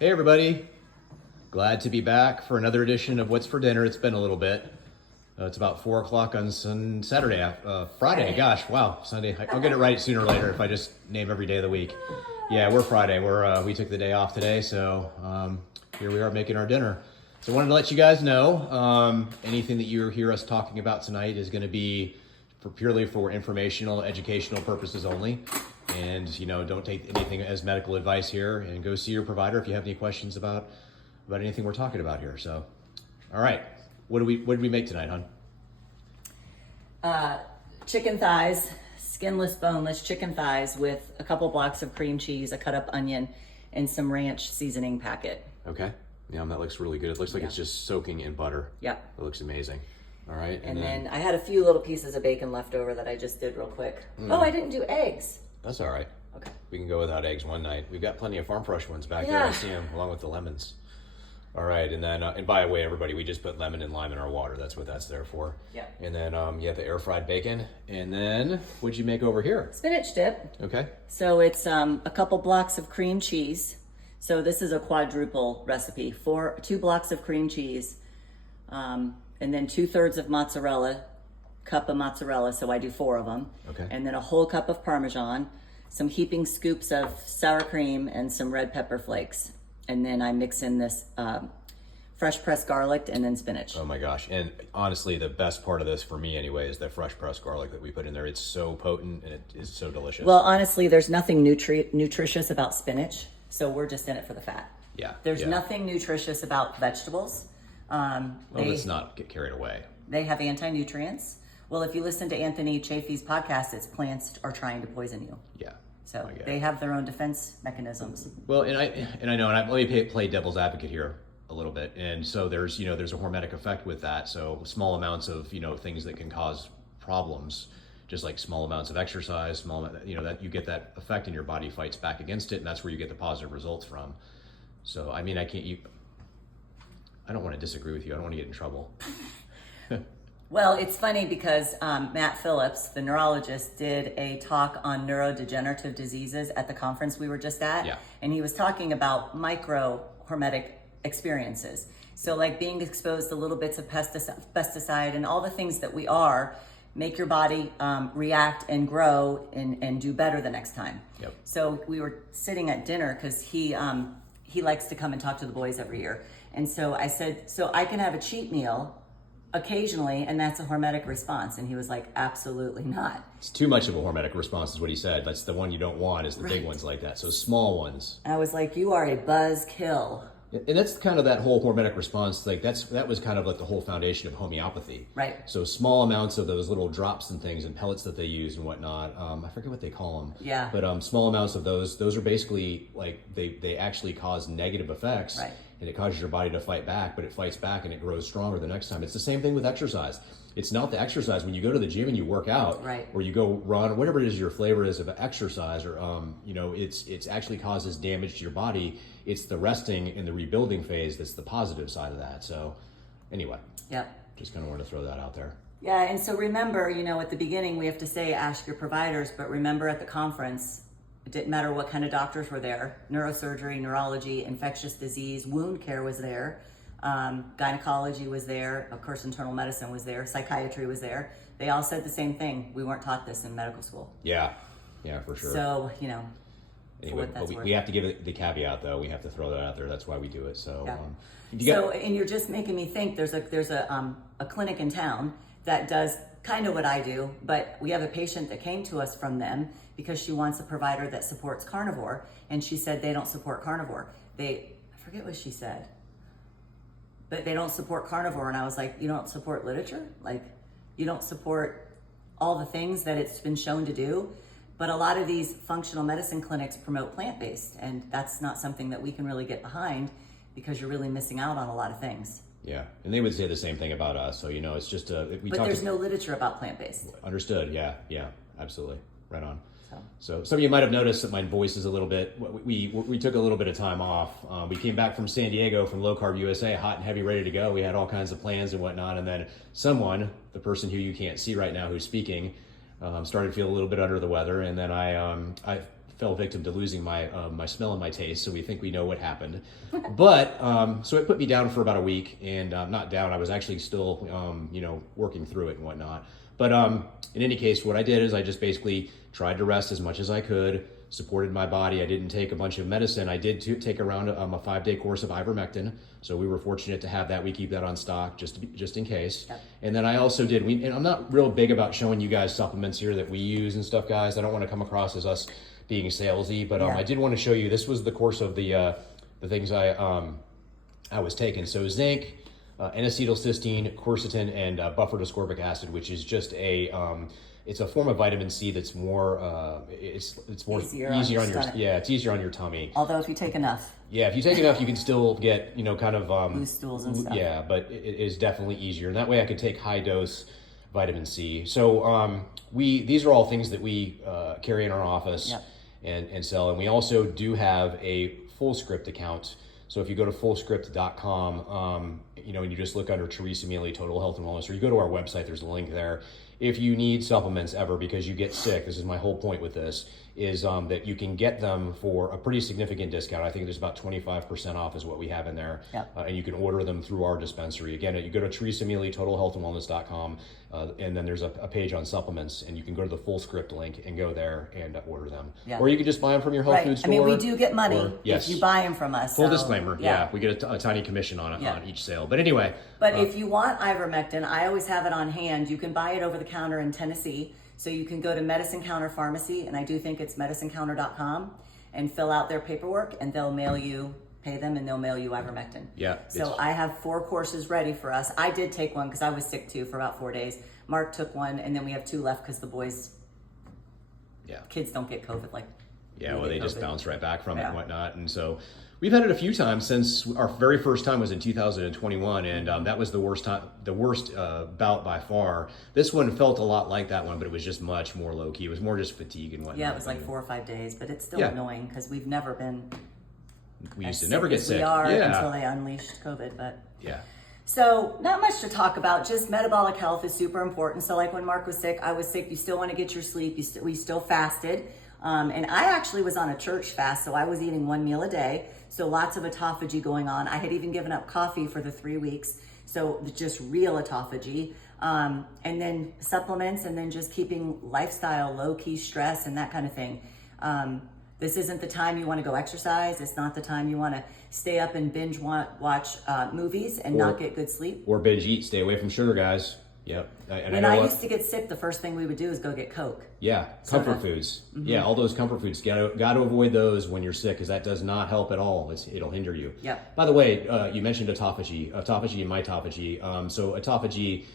Hey everybody, glad to be back for another edition of What's for Dinner. It's been a little bit. It's about 4 o'clock on Friday. Gosh, wow, Sunday. I'll get it right sooner or later if I just name every day of the week. Yeah, we're Friday. We took the day off today, so here we are making our dinner. So I wanted to let you guys know anything that you hear us talking about tonight is going to be purely for informational, educational purposes only. And, don't take anything as medical advice here, and go see your provider if you have any questions about anything we're talking about here. So, all right. What did we make tonight, hon? Chicken thighs, skinless, boneless chicken thighs with a couple blocks of cream cheese, a cut up onion, and some ranch seasoning packet. Okay. Yeah, that looks really good. It looks like it's just soaking in butter. Yep. It looks amazing. All right. And then I had a few little pieces of bacon left over that I just did real quick. Oh, I didn't do eggs. That's all right. Okay. We can go without eggs one night. We've got plenty of farm fresh ones back there. I see them along with the lemons. All right, and then, and by the way, everybody, we just put lemon and lime in our water. That's what that's there for. Yeah. And then you have the air fried bacon. And then, what'd you make over here? Spinach dip. Okay. So it's a couple blocks of cream cheese. So this is a quadruple recipe. 2 blocks of cream cheese, and then 2/3 of mozzarella, cup of mozzarella. So I do 4 of them. Okay. And then a whole cup of Parmesan, some heaping scoops of sour cream, and some red pepper flakes. And then I mix in this fresh pressed garlic and then spinach. Oh my gosh. And honestly, the best part of this for me anyway is the fresh pressed garlic that we put in there. It's so potent and it is so delicious. Well, honestly, there's nothing nutritious about spinach. So we're just in it for the fat. Yeah. There's nothing nutritious about vegetables. Let's not get carried away. They have anti-nutrients. Well, if you listen to Anthony Chaffee's podcast, it's plants are trying to poison you. Yeah. So they have their own defense mechanisms. Well, and I know, and let me play devil's advocate here a little bit. And so there's a hormetic effect with that. So small amounts of, things that can cause problems, just like small amounts of exercise, that you get that effect and your body fights back against it. And that's where you get the positive results from. So, I don't want to disagree with you. I don't want to get in trouble. Well, it's funny because Matt Phillips, the neurologist, did a talk on neurodegenerative diseases at the conference we were just at. Yeah. And he was talking about micro-hormetic experiences. So like being exposed to little bits of pesticide and all the things that we are make your body react and grow and do better the next time. Yep. So we were sitting at dinner because he likes to come and talk to the boys every year. And so I said, so I can have a cheat meal occasionally, and that's a hormetic response. And he was like, absolutely not. It's too much of a hormetic response is what he said. That's the one you don't want, is the big ones like that. So small ones. And I was like, you are a buzzkill. And that's kind of that whole hormetic response. Like that was kind of like the whole foundation of homeopathy. Right. So small amounts of those little drops and things and pellets that they use and whatnot. I forget what they call them. Yeah. But small amounts of those are basically like they actually cause negative effects. Right. And it causes your body to fight back, but it fights back and it grows stronger the next time. It's the same thing with exercise. It's not the exercise when you go to the gym and you work out, right, or you go run, or whatever it is your flavor is of exercise, or it's actually causes damage to your body. It's the resting and the rebuilding phase that's the positive side of that. So, anyway, just kind of wanted to throw that out there. Yeah, and so remember, at the beginning we have to say ask your providers, but remember at the conference, it didn't matter what kind of doctors were there. Neurosurgery, neurology, infectious disease, wound care was there. Gynecology was there. Of course, internal medicine was there. Psychiatry was there. They all said the same thing. We weren't taught this in medical school. Yeah, for sure. So, anyway, but we have to give it the caveat, though. We have to throw that out there. That's why we do it. So, and you're just making me think. There's a clinic in town that does kind of what I do, but we have a patient that came to us from them because she wants a provider that supports carnivore, and she said they don't support carnivore. I forget what she said, but they don't support carnivore. And I was like, you don't support literature? Like, you don't support all the things that it's been shown to do? But a lot of these functional medicine clinics promote plant-based, and that's not something that we can really get behind because you're really missing out on a lot of things. Yeah, and they would say the same thing about us. So, it's just but there's no literature about plant-based. Understood, yeah, absolutely. Right on. So some of you might have noticed that my voice is a little bit, we took a little bit of time off. We came back from San Diego from Low Carb USA, hot and heavy, ready to go. We had all kinds of plans and whatnot. And then the person who you can't see right now who's speaking, started to feel a little bit under the weather. And then I fell victim to losing my my smell and my taste, so we think we know what happened. But so it put me down for about a week, and not down. I was actually still working through it and whatnot. But in any case, what I did is I just basically tried to rest as much as I could, supported my body. I didn't take a bunch of medicine. I did take around a 5-day course of ivermectin. So we were fortunate to have that. We keep that on stock just in case. Yep. And then I also did, and I'm not real big about showing you guys supplements here that we use and stuff, guys. I don't want to come across as us being salesy, but I did want to show you, this was the course of the things I was taking. So zinc, N-acetylcysteine, quercetin, and buffered ascorbic acid, which is just it's a form of vitamin C that's more it's more easier on your it's easier on your tummy. Although if you take enough. Yeah, if you take enough, you can still get kind of loose stools and stuff. Yeah, but it is definitely easier, and that way I could take high dose vitamin C. So these are all things that we carry in our office and sell, and we also do have a Fullscript account. So if you go to fullscript.com, and you just look under Teresa Mealy Total Health and Wellness, or you go to our website, there's a link there. If you need supplements ever because you get sick, this is my whole point with this, is that you can get them for a pretty significant discount. I think there's about 25% off is what we have in there. Yep. And you can order them through our dispensary. Again, you go to Teresa Mealy Total Health and Wellness.com, and then there's a page on supplements, and you can go to the Fullscript link and go there and order them. Yep. Or you can just buy them from your health food store. I mean, we do get money if you buy them from us. Full disclaimer, we get a tiny commission on it on each sale. But anyway. But if you want ivermectin, I always have it on hand. You can buy it over the counter in Tennessee. So you can go to Medicine Counter Pharmacy, and I do think it's medicinecounter.com, and fill out their paperwork, and they'll mail you, pay them, and they'll mail you ivermectin. Yeah. So I have 4 courses ready for us. I did take one because I was sick too for about 4 days. Mark took one, and then we have 2 left because the boys, kids don't get COVID like. Yeah, well, they just bounce right back from it and whatnot. And so we've had it a few times since our very first time was in 2021, and that was the worst bout by far. This one felt a lot like that one, but it was just much more low key. It was more just fatigue and whatnot. Yeah, it was like 4 or 5 days, but it's still annoying because we've never been. We used to never get sick. We are until they unleashed COVID, but yeah. So not much to talk about. Just metabolic health is super important. So like when Mark was sick, I was sick. You still want to get your sleep. We still fasted. And I actually was on a church fast, so I was eating 1 meal a day. So lots of autophagy going on. I had even given up coffee for the 3 weeks. So just real autophagy. And then supplements, and then just keeping lifestyle, low-key stress and that kind of thing. This isn't the time you want to go exercise. It's not the time you want to stay up and binge watch movies and not get good sleep. Or binge eat. Stay away from sugar, guys. Yep. When I used to get sick, the first thing we would do is go get Coke. Yeah, comfort foods. Mm-hmm. Yeah, all those comfort foods. Got to avoid those when you're sick, because that does not help at all. It'll hinder you. Yeah. By the way, you mentioned autophagy and mitophagy. So autophagy,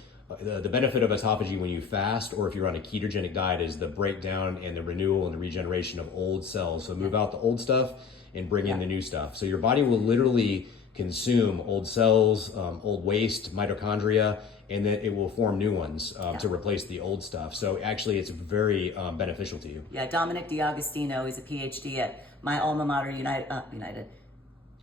the benefit of autophagy when you fast or if you're on a ketogenic diet is the breakdown and the renewal and the regeneration of old cells. So move out the old stuff and bring in the new stuff. So your body will literally consume old cells, old waste, mitochondria, and then it will form new ones to replace the old stuff. So actually, it's very beneficial to you. Yeah, Dominic D'Agostino is a PhD at my alma mater,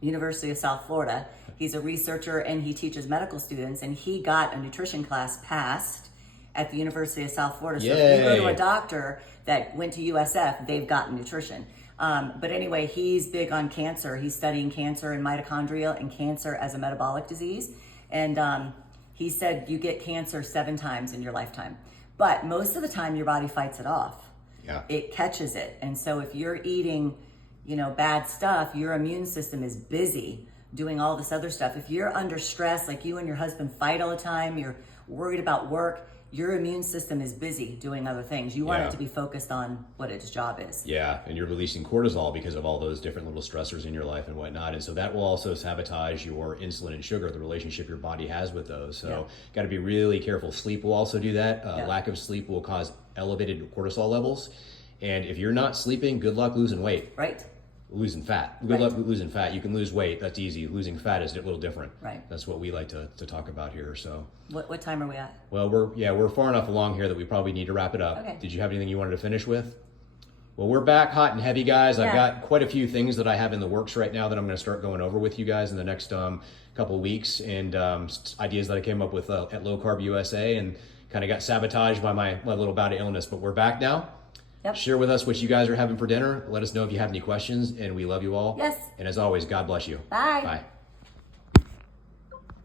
University of South Florida. He's a researcher and he teaches medical students, and he got a nutrition class passed at the University of South Florida. So if you go to a doctor that went to USF, they've gotten nutrition. But anyway, he's big on cancer. He's studying cancer and mitochondria and cancer as a metabolic disease. And he said you get cancer 7 times in your lifetime. But most of the time, your body fights it off. Yeah. It catches it. And so if you're eating, bad stuff, your immune system is busy doing all this other stuff. If you're under stress, like you and your husband fight all the time, you're worried about work, your immune system is busy doing other things. You want it to be focused on what its job is. Yeah, and you're releasing cortisol because of all those different little stressors in your life and whatnot. And so that will also sabotage your insulin and sugar, the relationship your body has with those. So got to be really careful. Sleep will also do that. Lack of sleep will cause elevated cortisol levels. And if you're not sleeping, good luck losing weight. Right. Losing fat. Good luck losing fat. You can lose weight. That's easy. Losing fat is a little different. Right. That's what we like to talk about here. So. What time are we at? Well, we're far enough along here that we probably need to wrap it up. Okay. Did you have anything you wanted to finish with? Well, we're back hot and heavy, guys. I've got quite a few things that I have in the works right now that I'm going to start going over with you guys in the next couple of weeks, and ideas that I came up with at Low Carb USA, and kind of got sabotaged by my little bout of illness. But we're back now. Yep. Share with us what you guys are having for dinner. Let us know if you have any questions, and we love you all. Yes. And as always, God bless you. Bye. Bye.